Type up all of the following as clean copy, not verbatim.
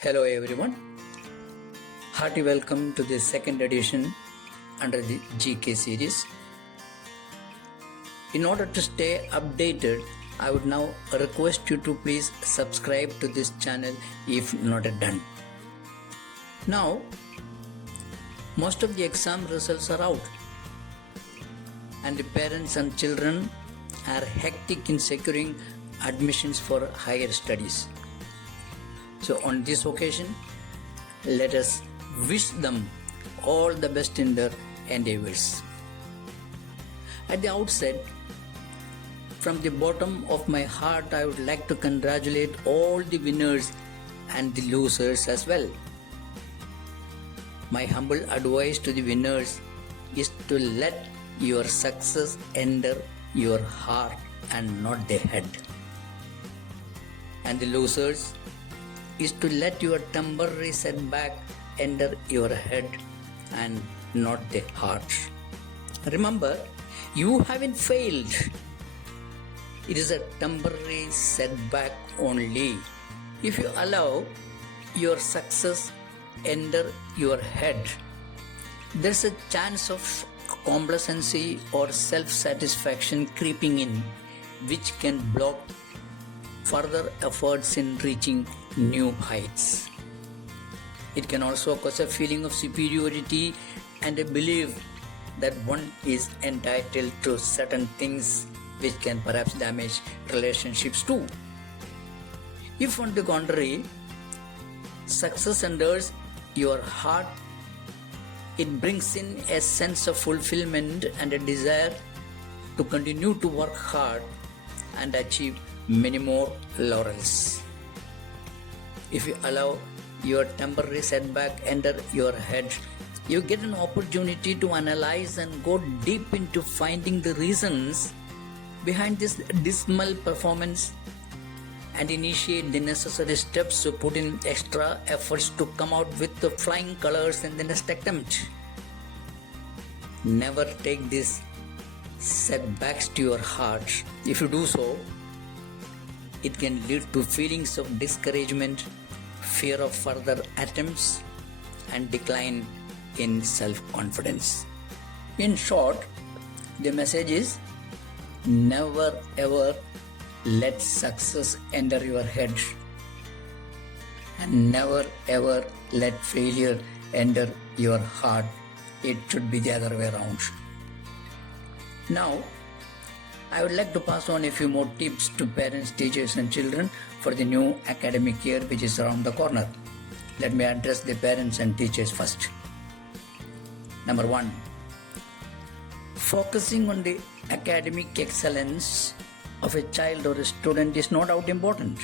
Hello everyone, hearty welcome to the second edition under the GK series. In order to stay updated, I would now request you to please subscribe to this channel if not done. Now, most of the exam results are out and the parents and children are hectic in securing admissions for higher studies. So on this occasion, let us wish them all the best in their endeavors. At the outset, from the bottom of my heart, I would like to congratulate all the winners and the losers as well. My humble advice to the winners is to let your success enter your heart and not the head. And the losers is to let your temporary setback enter your head and not the heart. Remember, you haven't failed. It is a temporary setback only. If you allow your success enter your head, there's a chance of complacency or self-satisfaction creeping in, which can block further efforts in reaching new heights. It can also cause a feeling of superiority and a belief that one is entitled to certain things, which can perhaps damage relationships too. If on the contrary, success enters your heart, it brings in a sense of fulfillment and a desire to continue to work hard and achieve many more laurels. If you allow your temporary setback enter your head, you get an opportunity to analyze and go deep into finding the reasons behind this dismal performance and initiate the necessary steps to put in extra efforts to come out with the flying colors in the next attempt. Never take these setbacks to your heart. If you do so, it can lead to feelings of discouragement, fear of further attempts, and decline in self-confidence. In short, the message is never ever let success enter your head, and never ever let failure enter your heart. It should be the other way around. Now, I would like to pass on a few more tips to parents, teachers and children for the new academic year which is around the corner. Let me address the parents and teachers first. Number 1. Focusing on the academic excellence of a child or a student is no doubt important.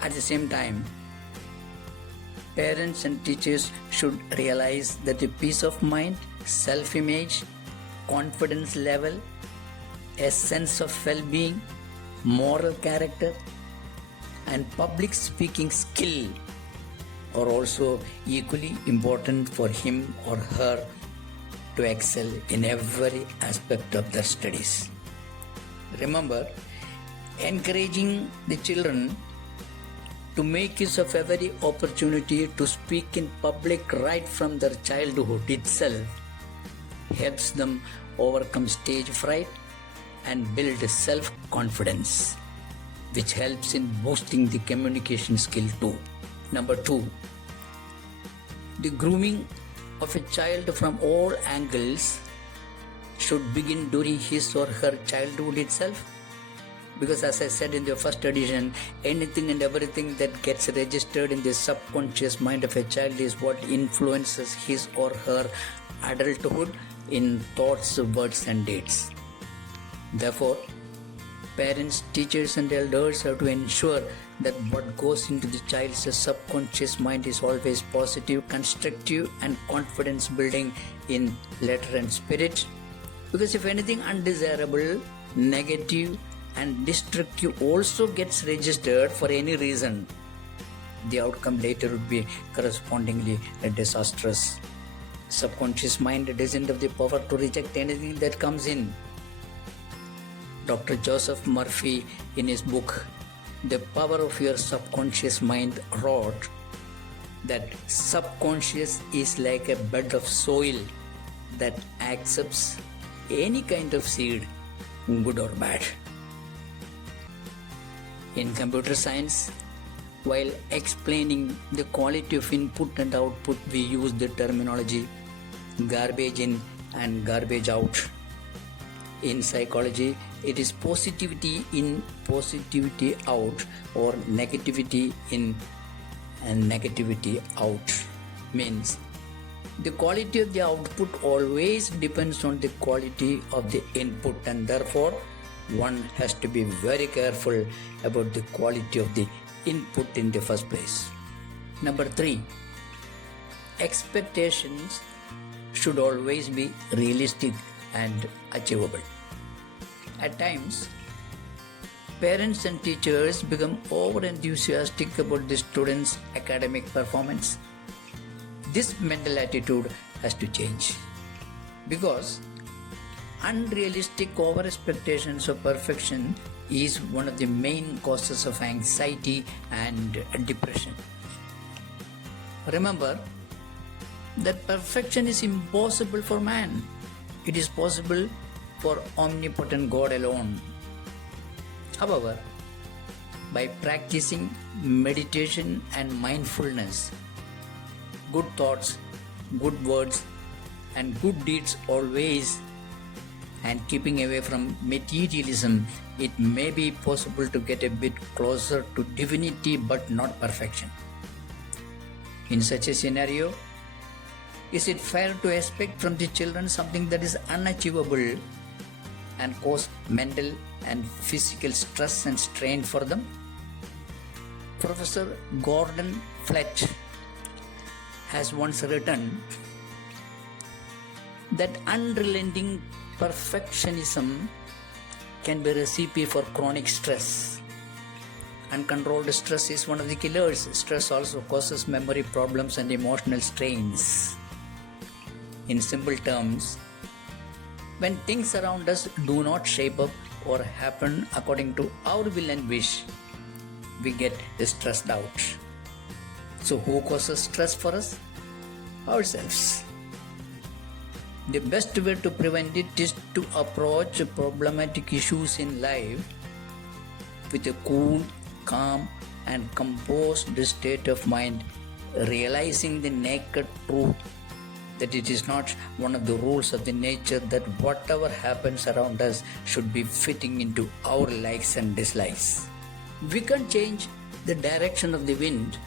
At the same time, parents and teachers should realize that the peace of mind, self-image, confidence level, a sense of well-being, moral character, and public speaking skill are also equally important for him or her to excel in every aspect of their studies. Remember, encouraging the children to make use of every opportunity to speak in public right from their childhood itself helps them overcome stage fright and build self-confidence, which helps in boosting the communication skill too. Number 2, the grooming of a child from all angles should begin during his or her childhood itself, because as I said in the first edition, anything and everything that gets registered in the subconscious mind of a child is what influences his or her adulthood in thoughts, words and deeds. Therefore, parents, teachers and elders have to ensure that what goes into the child's subconscious mind is always positive, constructive and confidence building in letter and spirit. Because if anything undesirable, negative and destructive also gets registered for any reason, the outcome later would be correspondingly disastrous. Subconscious mind doesn't have the power to reject anything that comes in. Dr. Joseph Murphy, in his book the power of your subconscious mind wrote that subconscious is like a bed of soil that accepts any kind of seed, good or bad. In computer science, while explaining the quality of input and output, we use the terminology garbage in and garbage out. In psychology, it is positivity in, positivity out, or negativity in and negativity out. Means the quality of the output always depends on the quality of the input, and therefore one has to be very careful about the quality of the input in the first place. Number 3, expectations should always be realistic and achievable. At times, parents and teachers become over enthusiastic about the students' academic performance. This mental attitude has to change, because unrealistic over expectations of perfection is one of the main causes of anxiety and depression. Remember that perfection is impossible for man. It is possible for omnipotent God alone. However, by practicing meditation and mindfulness, good thoughts, good words, and good deeds always, and keeping away from materialism, it may be possible to get a bit closer to divinity but not perfection. In such a scenario, is it fair to expect from the children something that is unachievable and cause mental and physical stress and strain for them? Professor Gordon Fletch has once written that unrelenting perfectionism can be a recipe for chronic stress. Uncontrolled stress is one of the killers. Stress also causes memory problems and emotional strains. In simple terms, when things around us do not shape up or happen according to our will and wish, we get stressed out. So who causes stress for us? Ourselves. The best way to prevent it is to approach problematic issues in life with a cool, calm, and composed state of mind, realizing the naked truth that it is not one of the rules of the nature that whatever happens around us should be fitting into our likes and dislikes. We can't change the direction of the wind,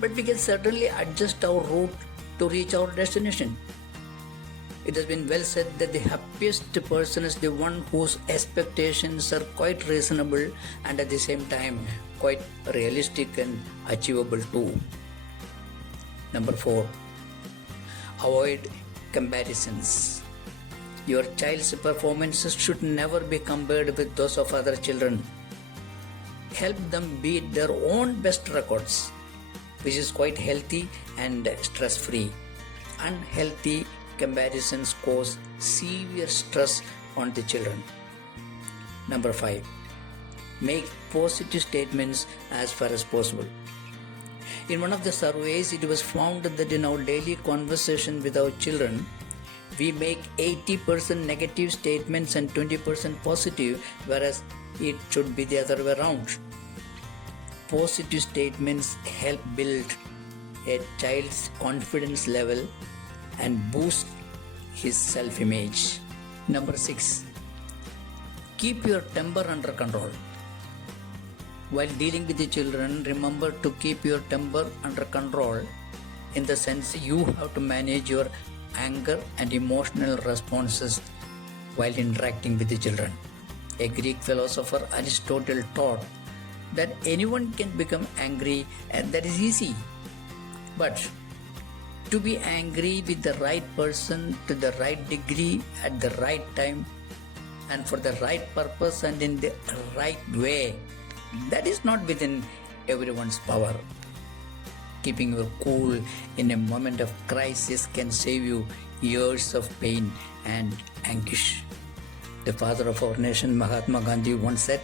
but we can certainly adjust our route to reach our destination. It has been well said that the happiest person is the one whose expectations are quite reasonable and at the same time quite realistic and achievable too. Number 4, avoid comparisons. Your child's performances should never be compared with those of other children. Help them beat their own best records, which is quite healthy and stress-free. Unhealthy comparisons cause severe stress on the children. Number 5, make positive statements as far as possible. In one of the surveys, it was found that in our daily conversation with our children, we make 80% negative statements and 20% positive, whereas it should be the other way around. Positive statements help build a child's confidence level and boost his self-image. Number 6, keep your temper under control. While dealing with the children, remember to keep your temper under control, in the sense you have to manage your anger and emotional responses while interacting with the children. A Greek philosopher, Aristotle, taught that anyone can become angry, and that is easy. But to be angry with the right person to the right degree at the right time and for the right purpose and in the right way, that is not within everyone's power. Keeping your cool in a moment of crisis can save you years of pain and anguish. The father of our nation, Mahatma Gandhi, once said,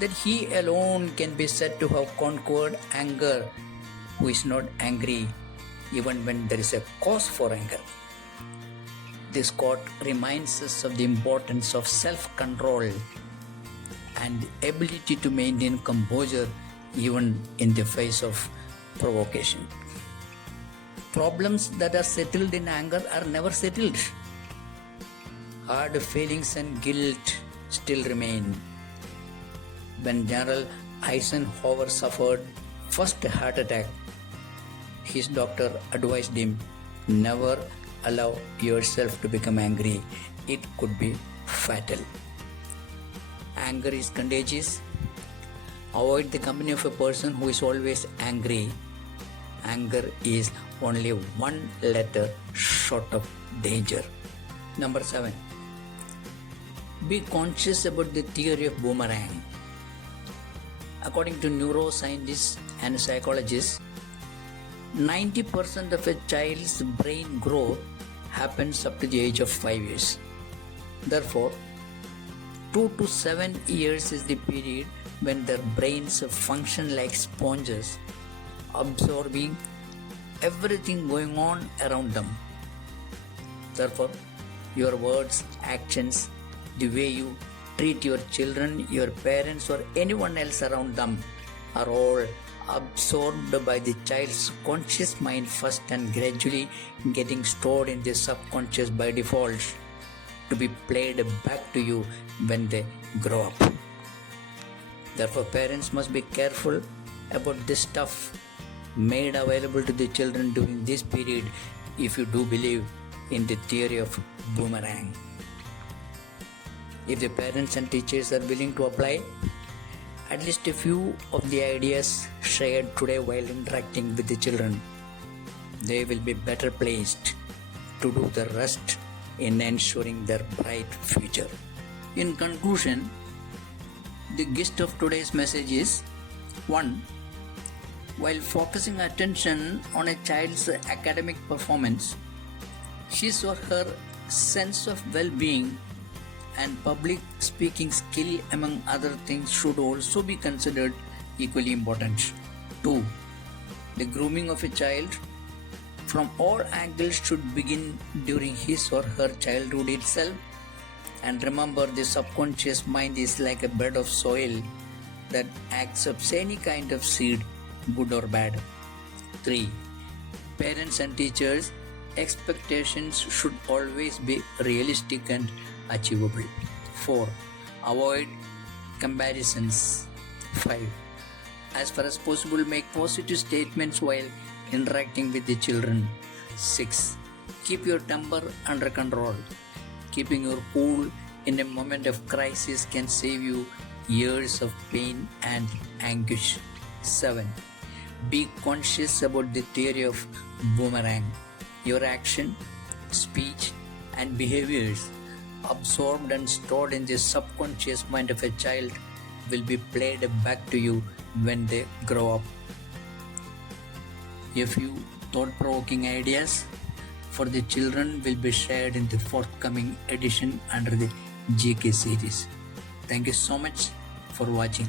that he alone can be said to have conquered anger, who is not angry even when there is a cause for anger. This quote reminds us of the importance of self-control and the ability to maintain composure even in the face of provocation. Problems that are settled in anger are never settled. Hard feelings and guilt still remain. When General Eisenhower suffered first heart attack, his doctor advised him, never allow yourself to become angry. It could be fatal. Anger is contagious. Avoid the company of a person who is always angry. Anger is only one letter short of danger. Number 7. Be conscious about the theory of boomerang. According to neuroscientists and psychologists, 90% of a child's brain growth happens up to the age of 5 years. Therefore, 2 to 7 years is the period when their brains function like sponges, absorbing everything going on around them. Therefore, your words, actions, the way you treat your children, your parents, or anyone else around them are all absorbed by the child's conscious mind first and gradually getting stored in the subconscious by default to be played back to you when they grow up. Therefore, parents must be careful about this stuff made available to the children during this period if you do believe in the theory of boomerang. If the parents and teachers are willing to apply at least a few of the ideas shared today while interacting with the children, they will be better placed to do the rest in ensuring their bright future. In conclusion, the gist of today's message is 1. While focusing attention on a child's academic performance, his or her sense of well-being and public speaking skill, among other things, should also be considered equally important. 2. The grooming of a child from all angles should begin during his or her childhood itself. And remember, the subconscious mind is like a bed of soil that accepts any kind of seed, good or bad. 3. Parents and teachers' expectations should always be realistic and achievable. 4. Avoid comparisons. 5. As far as possible, make positive statements while interacting with the children. 6. Keep your temper under control. Keeping your cool in a moment of crisis can save you years of pain and anguish. 7. Be conscious about the theory of boomerang. Your action, speech, and behaviors absorbed and stored in the subconscious mind of a child will be played back to you when they grow up. A few thought-provoking ideas for the children will be shared in the forthcoming edition under the GK series. Thank you so much for watching.